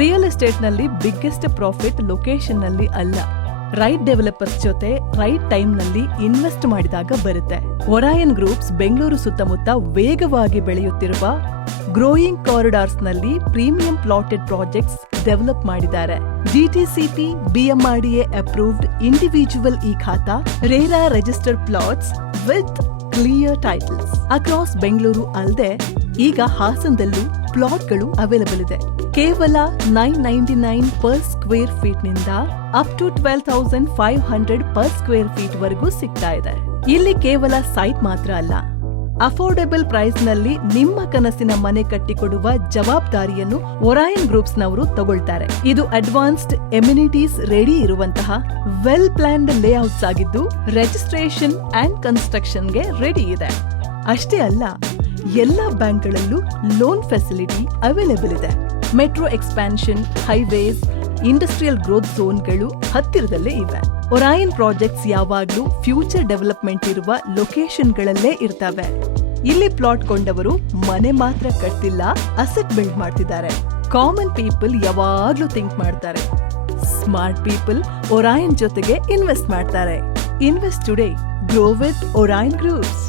Real estate ನಲ್ಲಿ biggest profit location ನಲ್ಲಿ ಅಲ್ಲ, ರೈಟ್ ಡೆವಲಪರ್ಸ್ ಜೊತೆ ರೈಟ್ ಟೈಮ್ ನಲ್ಲಿ ಇನ್ವೆಸ್ಟ್ ಮಾಡಿದಾಗ ಬರುತ್ತೆ. ಒರಾಯನ್ ಗ್ರೂಪ್ಸ್ ಬೆಂಗಳೂರು ಸುತ್ತಮುತ್ತ ವೇಗವಾಗಿ ಬೆಳೆಯುತ್ತಿರುವ ಗ್ರೋಯಿಂಗ್ ಕಾರಿಡಾರ್ಸ್ ನಲ್ಲಿ ಪ್ರೀಮಿಯಂ ಪ್ಲಾಟೆಡ್ ಪ್ರಾಜೆಕ್ಟ್ಸ್ ಡೆವಲಪ್ ಮಾಡಿದ್ದಾರೆ. DTCP BMRDA approved individual e khata RERA registered plots with clear titles across Bengaluru ಅಲ್ಲದೆ ಈಗ ಹಾಸನದಲ್ಲೂ ಪ್ಲಾಟ್ಗಳು ಅವೈಲಬಲ್ ಇದೆ. ಕೇವಲ 999 ಪರ್ ಸ್ಕ್ವೇರ್ ಫೀಟ್ ನಿಂದ up to 12,500 per square feet ವರೆಗೂ ಸಿಗ್ತಾ ಇದೆ. ಇಲ್ಲಿ ಕೇವಲ ಸೈಟ್ ಮಾತ್ರ ಅಲ್ಲ, ಅಫೋರ್ಡೆಬಲ್ ಪ್ರೈಸ್ ನಲ್ಲಿ ನಿಮ್ಮ ಕನಸಿನ ಮನೆ ಕಟ್ಟಿಕೊಡುವ ಜವಾಬ್ದಾರಿಯನ್ನು ಒರಾಯನ್ ಗ್ರೂಪ್ಸ್ ನವರು ತಗೊಳ್ತಾರೆ. ಇದು ಅಡ್ವಾನ್ಸ್ಡ್ ಎಮ್ಯುನಿಟೀಸ್ ರೆಡಿ ಇರುವಂತಹ ವೆಲ್ ಪ್ಲಾನ್ಡ್ ಲೇಔಟ್ಸ್ ಆಗಿದ್ದು ರಿಜಿಸ್ಟ್ರೇಷನ್ ಅಂಡ್ ಕನ್ಸ್ಟ್ರಕ್ಷನ್ಗೆ ರೆಡಿ ಇದೆ. ಅಷ್ಟೇ ಅಲ್ಲ, ಎಲ್ಲಾ ಬ್ಯಾಂಕ್ಗಳಲ್ಲೂ ಲೋನ್ ಫೆಸಿಲಿಟಿ ಅವೈಲೇಬಲ್ ಇದೆ. Metro expansion, highways, industrial growth ಝೋನ್ಗಳು ಹತ್ತಿರದಲ್ಲೇ ಇವೆ. ಒರಾಯನ್ ಪ್ರಾಜೆಕ್ಟ್ಸ್ ಯಾವಾಗ್ಲೂ ಫ್ಯೂಚರ್ ಡೆವಲಪ್ಮೆಂಟ್ ಇರುವ ಲೊಕೇಶನ್ಗಳಲ್ಲೇ ಇರ್ತವೆ. ಇಲ್ಲಿ ಪ್ಲಾಟ್ ಕೊಂಡವರು ಮನೆ ಮಾತ್ರ ಕಟ್ತಿಲ್ಲ, ಅಸೆಟ್ ಬಿಲ್ಡ್ ಮಾಡ್ತಿದ್ದಾರೆ. ಕಾಮನ್ ಪೀಪಲ್ ಯಾವಾಗ್ಲೂ ಥಿಂಕ್ ಮಾಡ್ತಾರೆ, ಸ್ಮಾರ್ಟ್ ಪೀಪಲ್ ಒರಾಯನ್ ಜೊತೆಗೆ ಇನ್ವೆಸ್ಟ್ ಮಾಡ್ತಾರೆ. Invest today, grow with Orion groups.